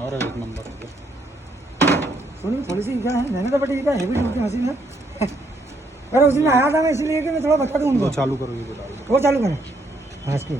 और एक नंबर थोड़ी सी क्या है मेहनत पड़ेगी, क्या हैवी ड्यूटी मशीन है। पर उसमें आया था मैं इसलिए कि मैं थोड़ा बता दूँ उनको। चालू करो, ये वो चालू करें। हाँ इसकी